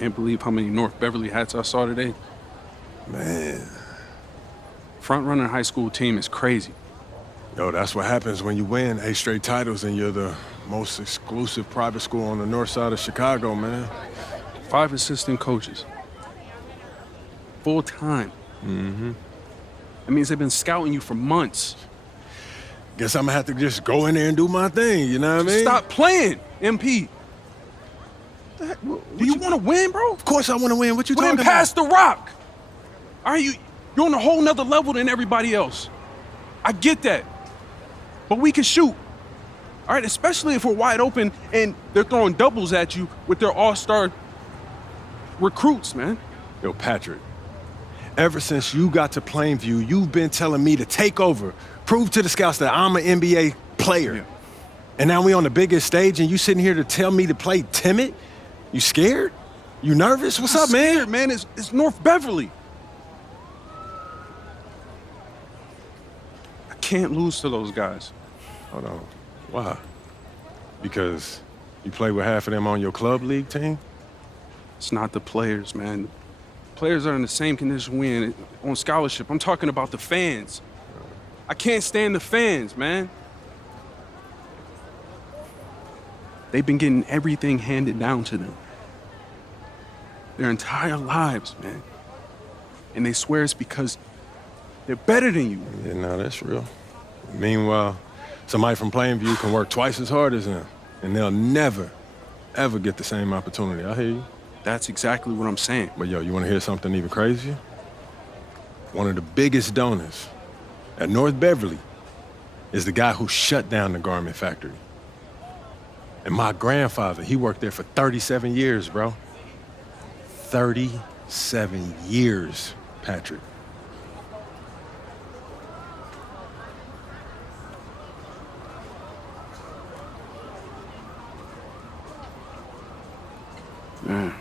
Can't believe how many North Beverly hats I saw today. Man. Front-running high school team is crazy. Yo, that's what happens when you win 8 straight titles and you're the most exclusive private school on the north side of Chicago, man. 5 assistant coaches. Full time. Mm-hmm. That means they've been scouting you for months. Guess I'm gonna have to just go in there and do my thing, you know what I mean? Stop playing, MP. Do you want to win, bro? Of course I want to win. What you talking about? about? Pass the rock. All right, you're on a whole nother level than everybody else. I get that. But we can shoot. All right, especially if we're wide open and they're throwing doubles at you with their all-star recruits, man. Yo, Patrick, ever since you got to Plainview, you've been telling me to take over, prove to the scouts that I'm an NBA player. Yeah. And now we on the biggest stage and you sitting here to tell me to play timid? You scared? You nervous? What's up, man? Scared, man. It's North Beverly. I can't lose to those guys. Hold on. Why? Because you play with half of them on your club league team? It's not the players, man. Players are in the same condition we in on scholarship. I'm talking about the fans. I can't stand the fans, man. They've been getting everything handed down to them. Their entire lives, man. And they swear it's because they're better than you. Yeah, no, that's real. Meanwhile, somebody from Plainview can work twice as hard as them, and they'll never, ever get the same opportunity. I hear you. That's exactly what I'm saying. But yo, you want to hear something even crazier? One of the biggest donors at North Beverly is the guy who shut down the garment factory. And my grandfather, he worked there for 37 years, bro. 37 years, Patrick. Man.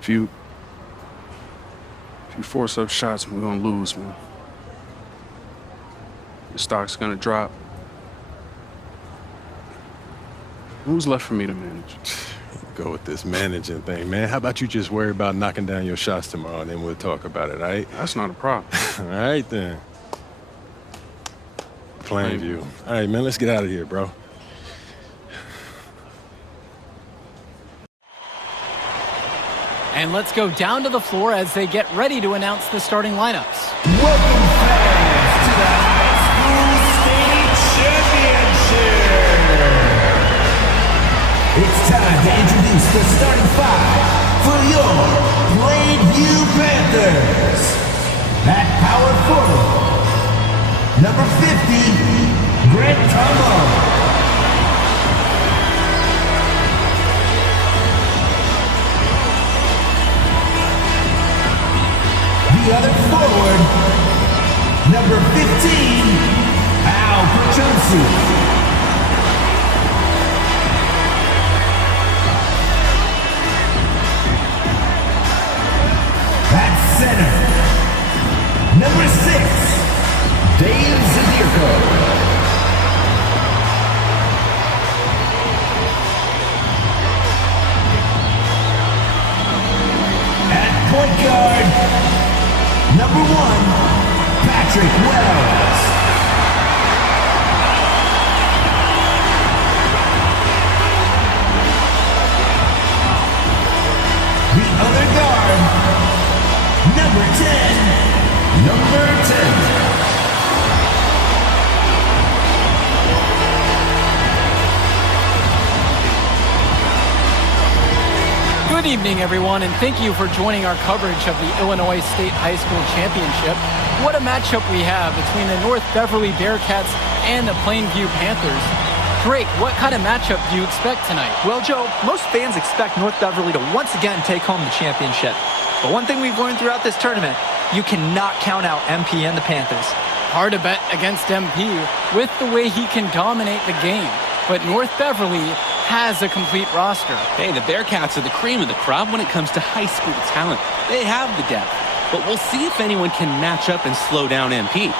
If you force up shots, we're gonna lose, man. The stock's gonna drop. Who's left for me to manage? Go with this managing thing, man. How about you just worry about knocking down your shots tomorrow, and then we'll talk about it, all right? That's not a problem. All right, then. Plainview. All right, man, let's get out of here, bro. And let's go down to the floor as they get ready to announce the starting lineups. Welcome, fans, to the High School State Championship. It's time to introduce the starting 5 for your Plainview Panthers. At power forward, number 50, Grant Tombo. The other forward, number 15, Al Petronsi. At center, number 6, Dave Zadirko. At point guard, number 1, Patrick Wells. The other guard, number 10, number 10. Good evening, everyone, and thank you for joining our coverage of the Illinois State High School Championship. What a matchup we have between the North Beverly Bearcats and the Plainview Panthers. Drake, what kind of matchup do you expect tonight? Well, Joe, most fans expect North Beverly to once again take home the championship. But one thing we've learned throughout this tournament, you cannot count out MP and the Panthers. Hard to bet against MP with the way he can dominate the game. But North Beverly has a complete roster. Hey, the Bearcats are the cream of the crop when it comes to high school talent. They have the depth, but we'll see if anyone can match up and slow down MP.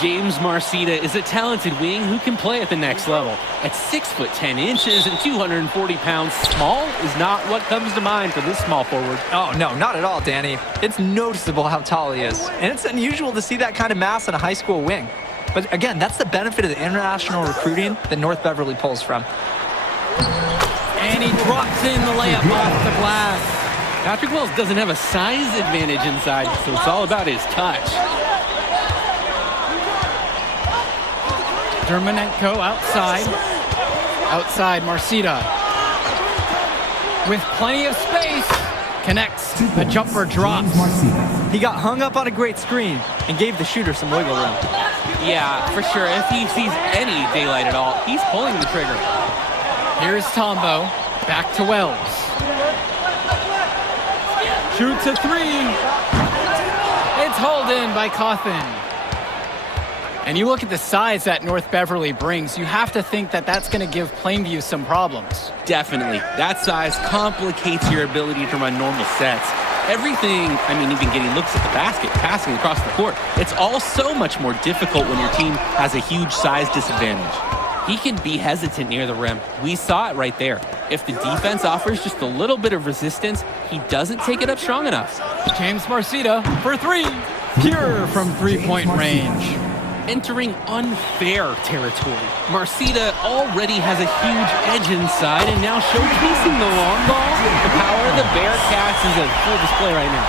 James Marcita is a talented wing who can play at the next level. At 6'10" and 240 pounds, small is not what comes to mind for this small forward. Oh, no, not at all, Danny. It's noticeable how tall he is. And it's unusual to see that kind of mass in a high school wing. But again, that's the benefit of the international recruiting that North Beverly pulls from. And he drops in the layup off the glass. Patrick Wells doesn't have a size advantage inside, so it's all about his touch. Dermonenko outside. Outside, Marcita. With plenty of space. Connects. The jumper drops. He got hung up on a great screen and gave the shooter some wiggle room. Yeah, for sure. If he sees any daylight at all, he's pulling the trigger. Here's Tombo. Back to Wells. Shoots a three. It's hauled in by Cawthon. And you look at the size that North Beverly brings, you have to think that that's going to give Plainview some problems. Definitely. That size complicates your ability to run normal sets. Everything, even getting looks at the basket, passing across the court, it's all so much more difficult when your team has a huge size disadvantage. He can be hesitant near the rim. We saw it right there. If the defense offers just a little bit of resistance, he doesn't take it up strong enough. James Marcita for three. Pure from three-point range. Entering unfair territory. Marcita already has a huge edge inside and now showcasing the long ball. The power of the Bearcats is a full display right now.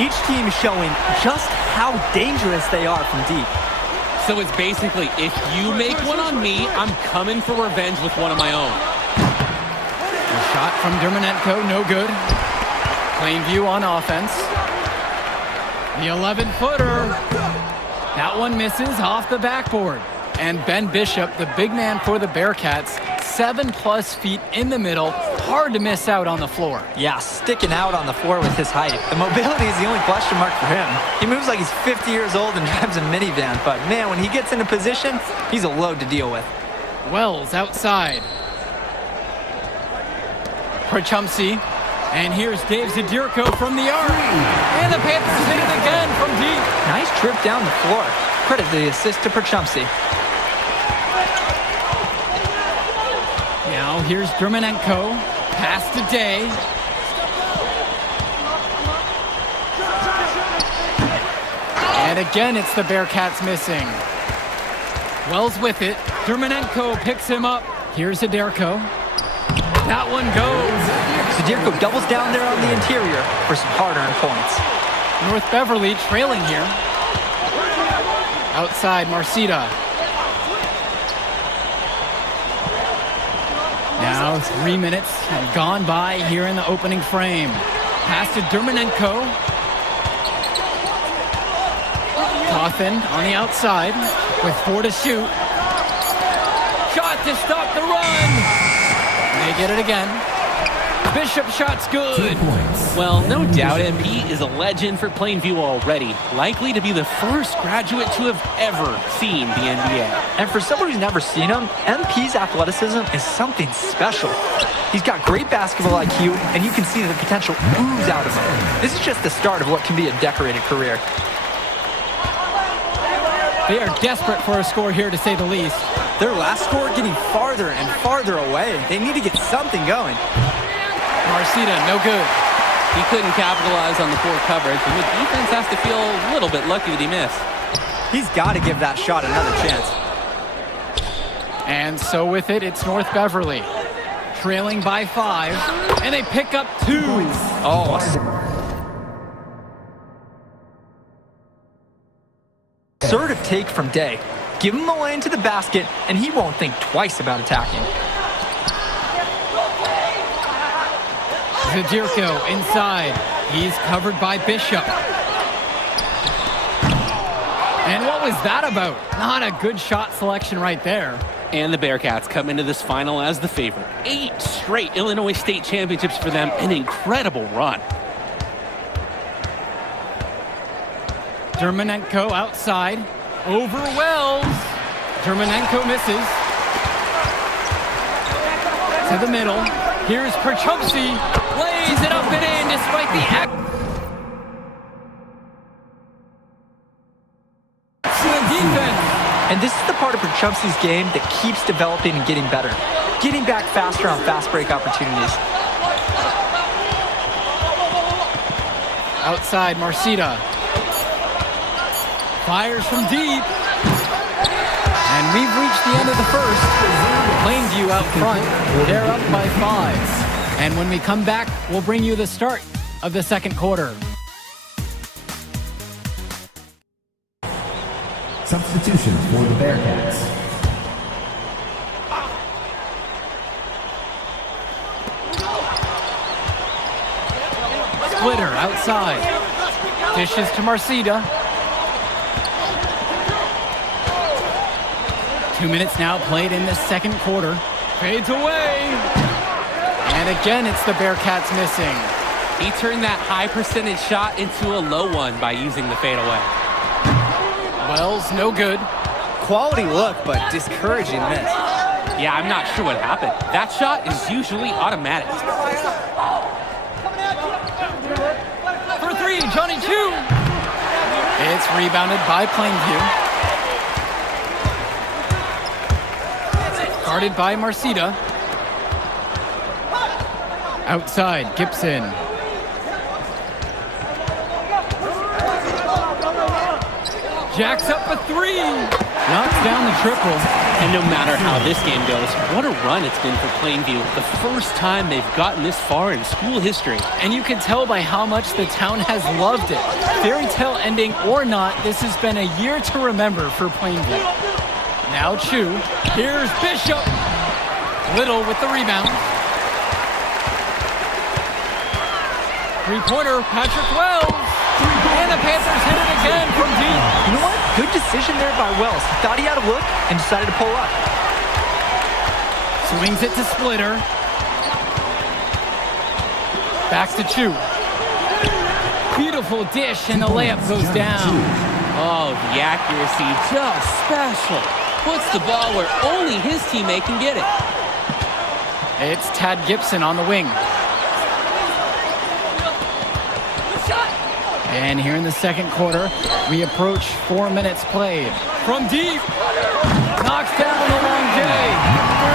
Each team showing just how dangerous they are from deep. So it's basically, if you make one on me, I'm coming for revenge with one of my own. A shot from Dermonenko, no good. Plainview on offense. The 11-footer. That one misses off the backboard. And Ben Bishop, the big man for the Bearcats, 7+ feet in the middle. Hard to miss out on the floor. Yeah, sticking out on the floor with his height. The mobility is the only question mark for him. He moves like he's 50 years old and drives a minivan, but man, when he gets into position, he's a load to deal with. Wells outside. Prachumsky. And here's Dave Zadirko from the arc. And the Panthers hit it again from deep. Nice trip down the floor. Credit the assist to Prachumsky. Now here's Dermonenko. Pass to Day. And again, it's the Bearcats missing. Wells with it. Dermonenko picks him up. Here's Zadirko. That one goes. Zadirko doubles down there on the interior for some hard-earned points. North Beverly trailing here. Outside, Marcita. Now 3 minutes have gone by here in the opening frame. Pass to Dermonenko. Cawthon on the outside with 4 to shoot. Shot to stop the run. They get it again. Bishop shot's good. Well, no doubt MP is a legend for Plainview already. Likely to be the first graduate to have ever seen the NBA. And for someone who's never seen him, MP's athleticism is something special. He's got great basketball IQ, and you can see the potential ooze out of him. This is just the start of what can be a decorated career. They are desperate for a score here, to say the least. Their last score getting farther and farther away. They need to get something going. Marcita, no good. He couldn't capitalize on the poor coverage, and the defense has to feel a little bit lucky that he missed. He's got to give that shot another chance. And so with it, it's North Beverly. Trailing by 5, and they pick up 2. Oh, assertive take from Day. Give him a lane to the basket, and he won't think twice about attacking. Zadirko inside. He's covered by Bishop. And what was that about? Not a good shot selection right there. And the Bearcats come into this final as the favorite. 8 straight Illinois State championships for them. An incredible run. Dermonenko outside. Over Wells. Dermonenko misses. To the middle. Here's Prachumsky. Lays it up and in despite the excellent defense. And this is the part of Perchumski's game that keeps developing and getting better. Getting back faster on fast break opportunities. Outside, Marcita. Fires from deep. And we've reached the end of the first. Plainview out front. They're up by 5. And when we come back, we'll bring you the start of the second quarter. Substitution for the Bearcats. Splitter outside. Dishes to Marcita. 2 minutes now played in the second quarter. Fades away. And again, it's the Bearcats missing. He turned that high percentage shot into a low one by using the fadeaway. Wells, no good. Quality look, but discouraging miss. Yeah, I'm not sure what happened. That shot is usually automatic. For 3, Johnny Chu. It's rebounded by Plainview. Guarded by Marcita. Outside, Gibson. Jacks up a 3. Knocks down the triple. And no matter how this game goes, what a run it's been for Plainview. The first time they've gotten this far in school history. And you can tell by how much the town has loved it. Fairy tale ending or not, this has been a year to remember for Plainview. Now Chu. Here's Bishop. Little with the rebound. Three-pointer, Patrick Wells. And the Panthers hit it again from deep. You know what? Good decision there by Wells. He thought he had a look and decided to pull up. Swings it to Splitter. Back to Chu. Beautiful dish, and the layup goes down. Oh, the accuracy, just special. Puts the ball where only his teammate can get it. It's Tad Gibson on the wing. And here in the second quarter, we approach 4 minutes played. From deep, knocks down the long J.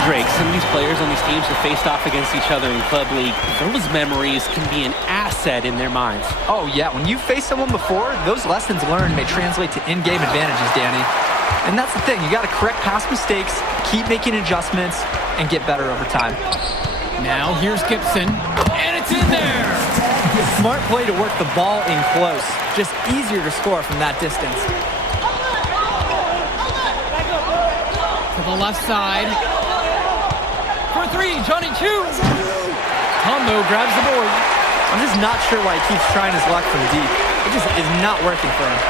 Drake, some of these players on these teams have faced off against each other in Club League. Those memories can be an asset in their minds. Oh yeah, when you've faced someone before, those lessons learned may translate to in-game advantages, Danny. And that's the thing, you gotta correct past mistakes, keep making adjustments, and get better over time. Now here's Gibson, and it's in there. Smart play to work the ball in close. Just easier to score from that distance. To the left side. For 3, Johnny Chu. Tombo grabs the board. I'm just not sure why he keeps trying his luck from deep. It just is not working for him.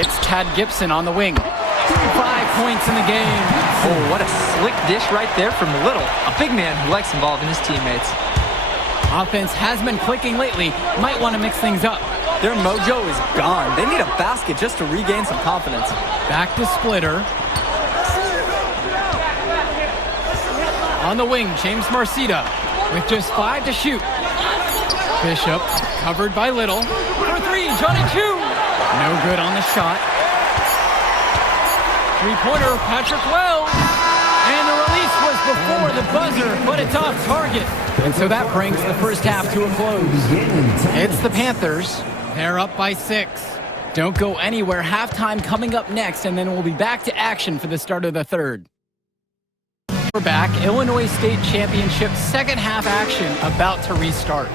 It's Tad Gibson on the wing. 5 points in the game. Oh, what a slick dish right there from Little. A big man who likes involving his teammates. Offense has been clicking lately. Might want to mix things up. Their mojo is gone. They need a basket just to regain some confidence. Back to Splitter. On the wing, James Marcita with just 5 to shoot. Bishop covered by Little. For 3, Johnny Chu. No good on the shot. Three-pointer, Patrick Wells. And the release was before the buzzer, but it's off target. And so that brings the first half to a close. It's the Panthers. They're up by 6. Don't go anywhere. Halftime coming up next, and then we'll be back to action for the start of the third. We're back. Illinois State Championship second half action about to restart.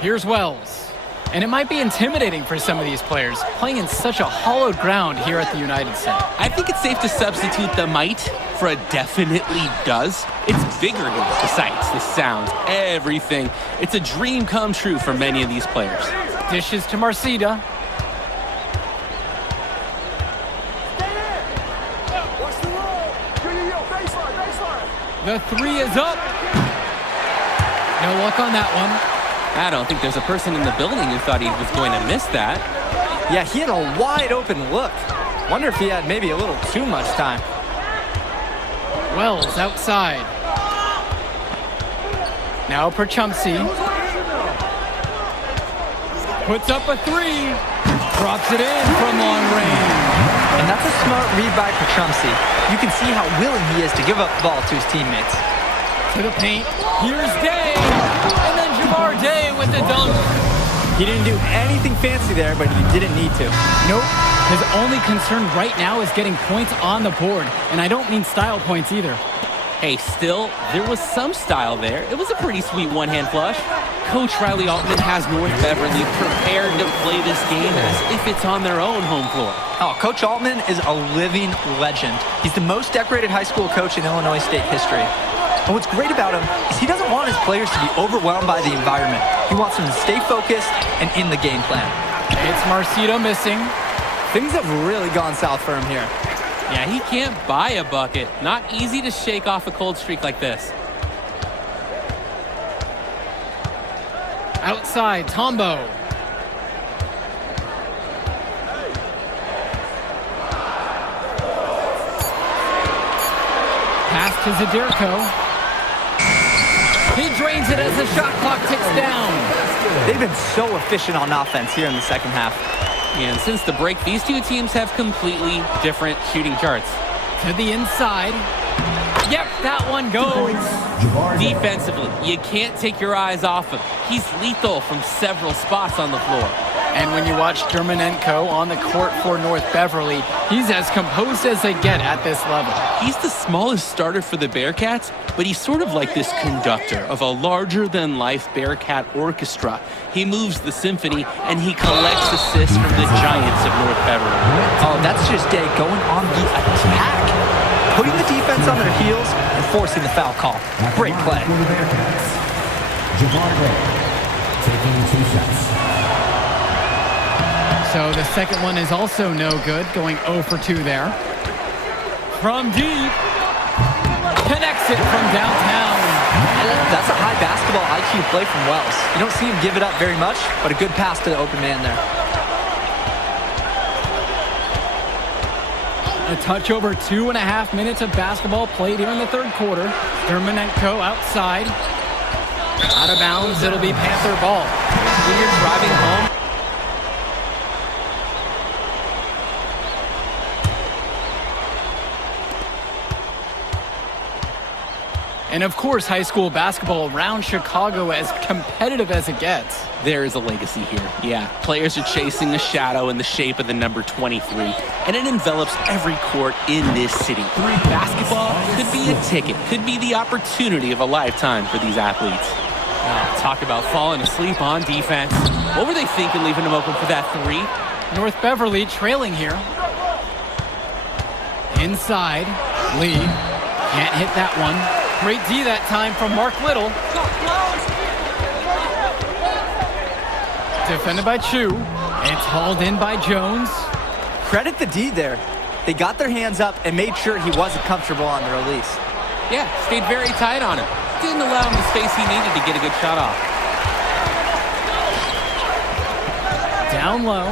Here's Wells. And it might be intimidating for some of these players, playing in such a hollowed ground here at the United Center. I think it's safe to substitute the might for a definitely does. It's bigger than the sights, the sounds, everything. It's a dream come true for many of these players. Dishes to Marcita. The 3 is up. No luck on that one. I don't think there's a person in the building who thought he was going to miss that. Yeah, he had a wide open look. Wonder if he had maybe a little too much time. Wells outside. Now Perchumski. Puts up a 3. Drops it in from long range. And that's a smart read by Pachumsi. You can see how willing he is to give up the ball to his teammates. To the paint. Here's Day. And then Jamar Day with the dunk. He didn't do anything fancy there, but he didn't need to. Nope. His only concern right now is getting points on the board. And I don't mean style points either. Hey, still, there was some style there. It was a pretty sweet one-hand flush. Coach Riley Altman has North Beverly prepared to play this game as if it's on their own home floor. Oh, Coach Altman is a living legend. He's the most decorated high school coach in Illinois State history. And what's great about him is he doesn't want his players to be overwhelmed by the environment. He wants them to stay focused and in the game plan. It's Marcito missing. Things have really gone south for him here. Yeah, he can't buy a bucket. Not easy to shake off a cold streak like this. Outside, Tombo. Pass to Zadirko. He drains it as the shot clock ticks down. They've been so efficient on offense here in the second half. And since the break, these two teams have completely different shooting charts. To the inside. Yep, that one goes. Defensively, you can't take your eyes off him. He's lethal from several spots on the floor. And when you watch Dermanenko on the court for North Beverly, he's as composed as they get at this level. He's the smallest starter for the Bearcats, but he's sort of like this conductor of a larger-than-life Bearcat orchestra. He moves the symphony, and he collects assists from the giants of North Beverly. Oh, that's just Day going on the attack. Putting the defense on their heels and forcing the foul call. Great play. Taking 2 shots. So the second one is also no good, going 0 for 2 there. From deep. Connects it from downtown. That's a high basketball IQ play from Wells. You don't see him give it up very much, but a good pass to the open man there. A touch over 2.5 minutes of basketball played here in the third quarter. Dermanenko outside. Out of bounds, it'll be Panther ball. When you're driving home, And of course, high school basketball around Chicago as competitive as it gets. there is a legacy here. Yeah, players are chasing a shadow in the shape of the number 23, and it envelops every court in this city. Basketball could be a ticket, could be the opportunity of a lifetime for these athletes. Talk about falling asleep on defense. What were they thinking leaving them open for that three? North Beverly trailing here. Inside, Lee can't hit that one. Great D that time from Mark Little. Defended by Chu. It's hauled in by Jones. Credit the D there. They got their hands up and made sure he wasn't comfortable on the release. Yeah, stayed very tight on him. Didn't allow him the space he needed to get a good shot off. Down low.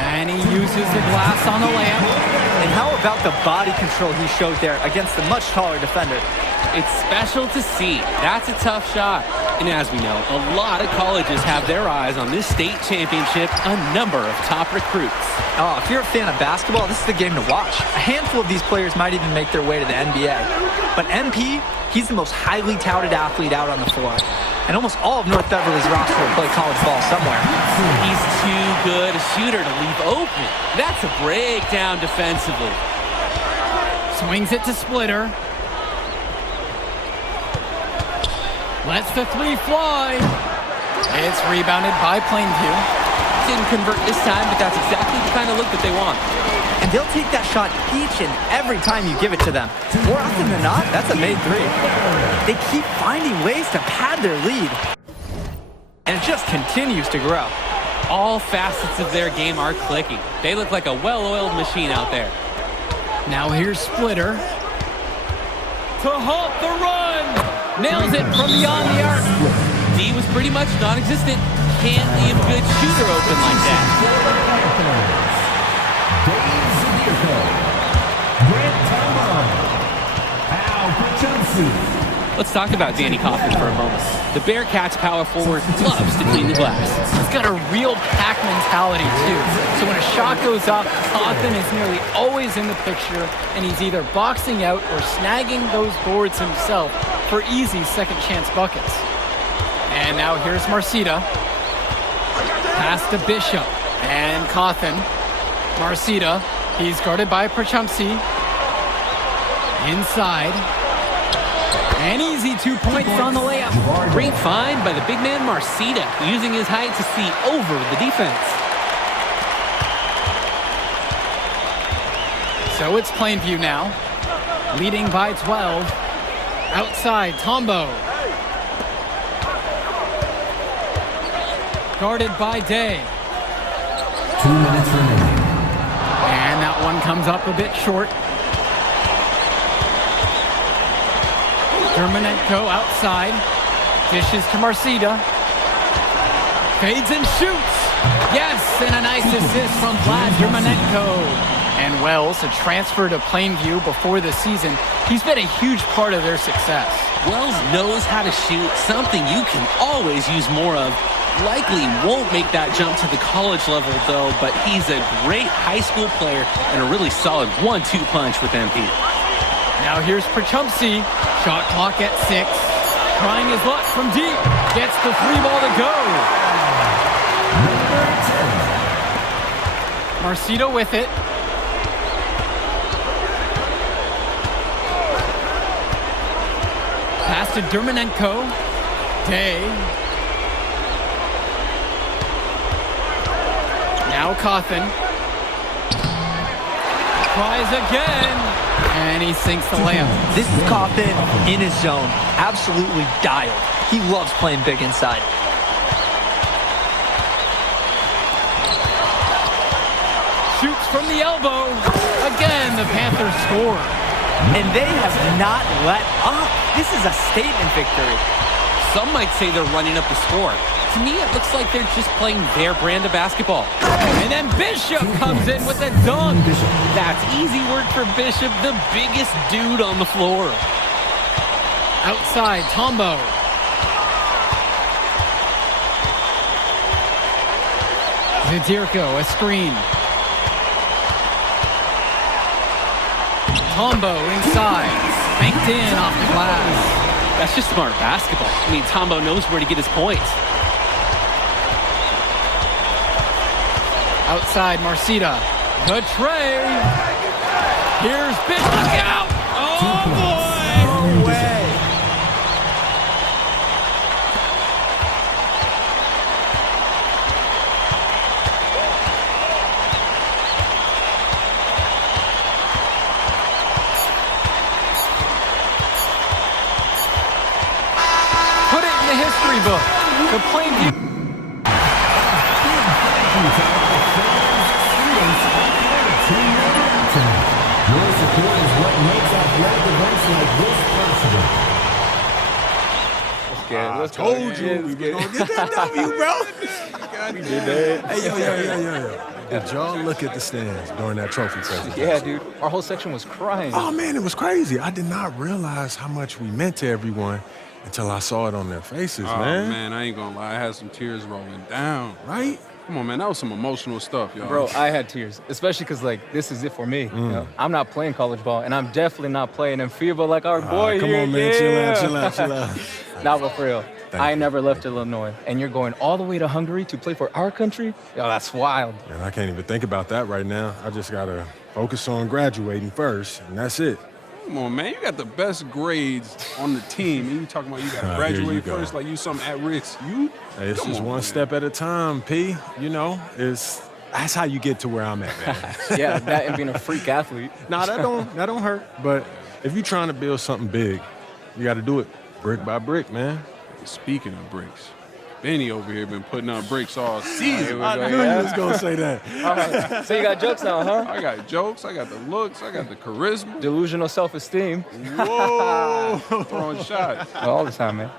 And he uses the glass on the layup. And how about the body control he showed there against a much taller defender? It's special to see. That's a tough shot. And as we know, a lot of colleges have their eyes on this state championship, a number of top recruits. Oh, if you're a fan of basketball, this is the game to watch. A handful of these players might even make their way to the NBA. But MP, he's the most highly touted athlete out on the floor. And almost all of North Beverly's roster will play college ball somewhere. He's too good a shooter to leave open. That's a breakdown defensively. Swings it to Splitter. Lets the three fly. It's rebounded by Plainview. Didn't convert this time, but that's exactly the kind of look that they want. And they'll take that shot each and every time you give it to them. More often than not, that's a made three. They keep finding ways to pad their lead. And it just continues to grow. All facets of their game are clicking. They look like a well-oiled machine out there. Now here's Splitter. To halt the run. Nails it from beyond the arc. D was pretty much non-existent. Can't leave a good shooter open like that. Let's talk about Danny Kaufman for a moment. The Bearcats power forward loves to clean the glass. He's got a real pack mentality, too. So when a shot goes up, Kaufman is nearly always in the picture, and he's either boxing out or snagging those boards himself for easy second-chance buckets. And now here's Marcita. Pass to Bishop. And Kaufman. Marcita. He's guarded by Prachumsi. Inside. An easy 2 points on the layup. Great find by the big man Marcita, using his height to see over the defense. So it's Plainview now, leading by 12. Outside, Tombo. Guarded by Day. 2 minutes remaining. And that one comes up a bit short. Dermonenko outside. Dishes to Marcita. Fades and shoots. Yes, and a nice assist from Vlad Dermonenko. And Wells, a transfer to Plainview before the season, he's been a huge part of their success. Wells knows how to shoot, something you can always use more of. Likely won't make that jump to the college level, though, but he's a great high school player and a really solid 1-2 punch with MP. Now here's Prachumsi. Shot clock at 6. Trying his luck from deep. Gets the 3-ball to go. Marcita with it. Pass to Dermonenko. Day. Now Kaufman. Tries again. And he sinks the layup. This is Kaufman in his zone. Absolutely dialed. He loves playing big inside. Shoots from the elbow. Again, the Panthers score. And they have not let up. This is a statement victory. Some might say they're running up the score. To me, it looks like they're just playing their brand of basketball. And then Bishop comes in with a dunk. That's easy work for Bishop, the biggest dude on the floor. Outside, Tombo. Zadirko, a screen. Tombo inside. Banked in off the glass. That's just smart basketball. I mean, Tombo knows where to get his points. Outside, Marcita. The tray. Here's Bishop. Look out! Oh, boy! No way. Put it in the history book. The Plainview. Your support is what makes athletic events like this possible. I told you we were gonna get that W, bro. We did that. Hey, yo. Did y'all look at the stands during that trophy presentation? Yeah, dude. Our whole section was crying. Oh, man, it was crazy. I did not realize how much we meant to everyone until I saw it on their faces, Oh, man. man, I ain't gonna lie. I had some tears rolling down. Right? Come on, man. That was some emotional stuff, y'all. Bro, I had tears, especially because, like, this is it for me. You know? I'm not playing college ball, and I'm definitely not playing in FIBA like our boy come here. on, man. Yeah. Chill out. Nah, but for real. I you. never left Illinois, and you're going all the way to Hungary to play for our country? Yo, that's wild. And I can't even think about that right now. I just got to focus on graduating first, and that's it. Come on, man. You got the best grades on the team. And you talking about you got to Here graduate you go. first like you something at risk. You? Hey, it's Come just on, one man. step at a time, P. You know, that's how you get to where I'm at, man. Yeah, that and being a freak athlete. Nah, that don't hurt. But if you're trying to build something big, you got to do it brick by brick, man. Speaking of bricks, Benny over here been putting up bricks all season. I knew you was gonna say that. All right. So you got jokes now, huh? I got jokes, I got the looks, I got the charisma. Delusional self-esteem. Whoa, throwing shots. All the time, man.